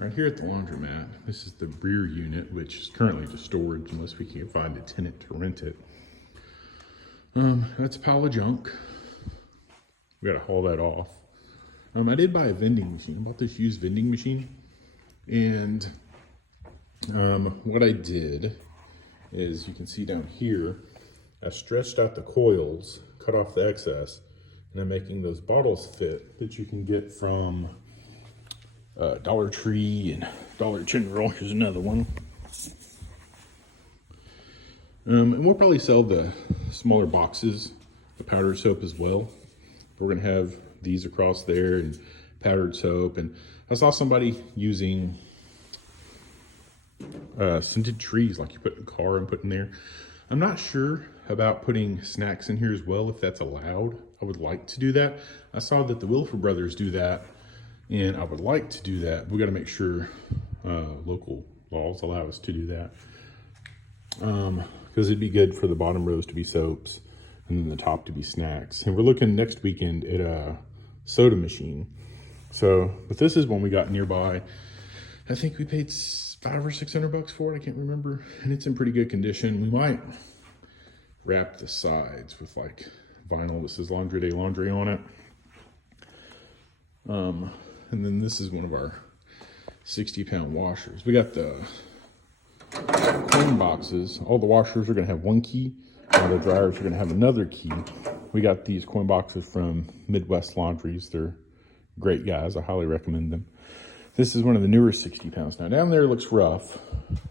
Right here at the laundromat, this is the rear unit, which is currently just storage unless we can find a tenant to rent it. That's a pile of junk. We gotta haul that off. I did buy a vending machine. I bought this used vending machine. And what I did is, you can see down here, I stretched out the coils, cut off the excess, and I'm making those bottles fit that you can get from Dollar Tree and Dollar General. Here's another one. And we'll probably sell the smaller boxes, the powdered soap as well. We're gonna have these across there and powdered soap. And I saw somebody using scented trees, like you put in a car and put in there. I'm not sure about putting snacks in here as well, if that's allowed. I would like to do that. I saw that the Wilford brothers do that, and I would like to do that. We got to make sure local laws allow us to do that, because it'd be good for the bottom rows to be soaps and then the top to be snacks. And we're looking next weekend at a soda machine. So, but this is one we got nearby. I think we paid $500 or $600 for it. I can't remember. And it's in pretty good condition. We might wrap the sides with like vinyl that says Laundry Day Laundry on it. And then this is one of our 60-pound washers. We got the coin boxes. All the washers are gonna have one key. All the dryers are gonna have another key. We got these coin boxes from Midwest Laundries. They're great guys. I highly recommend them. This is one of the newer 60 pounds. Now down there looks rough.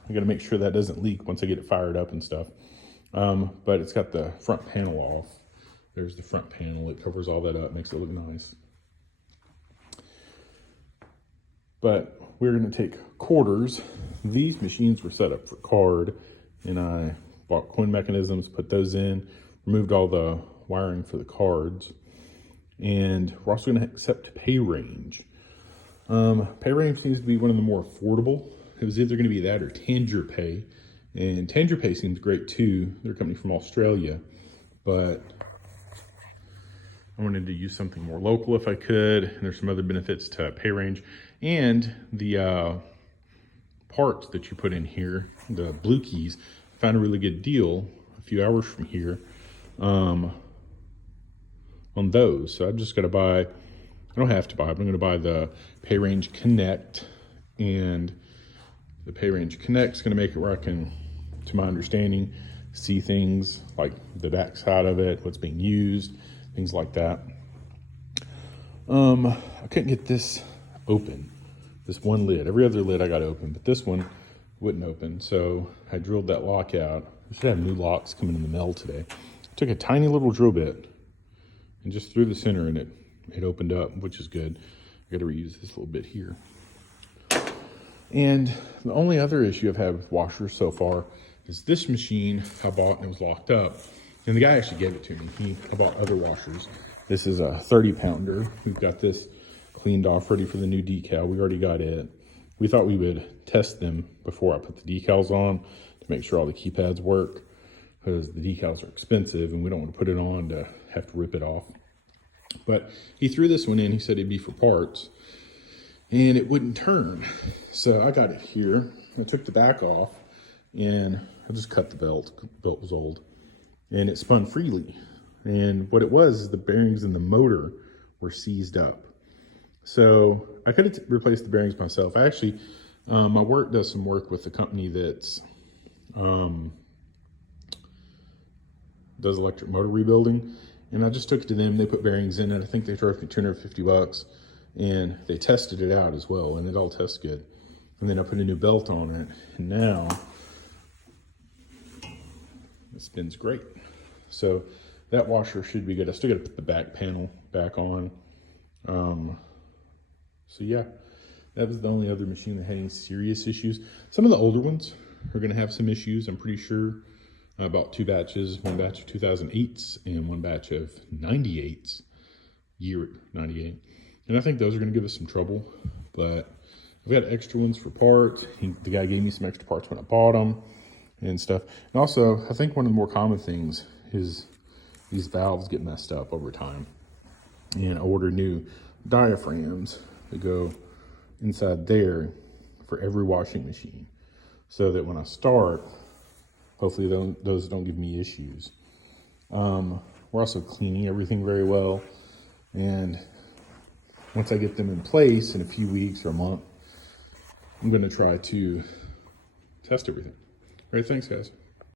I gotta make sure that doesn't leak once I get it fired up and stuff. But it's got the front panel off. There's the front panel. It covers all that up, makes it look nice. But we're gonna take quarters. These machines were set up for card, and I bought coin mechanisms, put those in, removed all the wiring for the cards. And we're also gonna accept pay range. Pay range seems to be one of the more affordable. It was either gonna be that or Tanger Pay. And Tanger Pay seems great too. They're a company from Australia, but I wanted to use something more local if I could. And there's some other benefits to pay range. And the parts that you put in here, the blue keys, found a really good deal a few hours from here on those. So I just got to buy, I don't have to buy, but I'm going to buy the Pay Range Connect. And the Pay Range Connect is going to make it where I can, to my understanding, see things like the back side of it, what's being used, things like that. I couldn't get this open, this one lid. Every other lid I got open, but this one wouldn't open. So I drilled that lock out. We should have new locks coming in the mail today. Took a tiny little drill bit and just through the center, and it opened up, which is good. I got to reuse this little bit here. And the only other issue I've had with washers so far is this machine I bought, and it was locked up. And the guy actually gave it to me. I bought other washers. This is a 30-pounder. We've got this cleaned off, ready for the new decal. We already got it. We thought we would test them before I put the decals on to make sure all the keypads work, because the decals are expensive and we don't want to put it on to have to rip it off. But he threw this one in. He said it'd be for parts, and it wouldn't turn. So I got it here. I took the back off and I just cut the belt. The belt was old, and it spun freely. And what it was is the bearings in the motor were seized up. So I could have replaced the bearings myself. I actually, my work does some work with the company that's does electric motor rebuilding. And I just took it to them. They put bearings in it. I think they charged me $250, and they tested it out as well, and it all tests good. And then I put a new belt on it, and now it spins great. So that washer should be good. I still got to put the back panel back on. So yeah, that was the only other machine that had any serious issues. Some of the older ones are going to have some issues, I'm pretty sure. I bought two batches, one batch of 2008s and one batch of 98s, year 98. And I think those are going to give us some trouble, but I've got extra ones for parts. The guy gave me some extra parts when I bought them and stuff. And also, I think one of the more common things is these valves get messed up over time. And I ordered new diaphragms that go inside there for every washing machine, so that when I start, hopefully those don't give me issues. We're also cleaning everything very well, and once I get them in place in a few weeks or a month, I'm going to try to test everything. All right, thanks guys.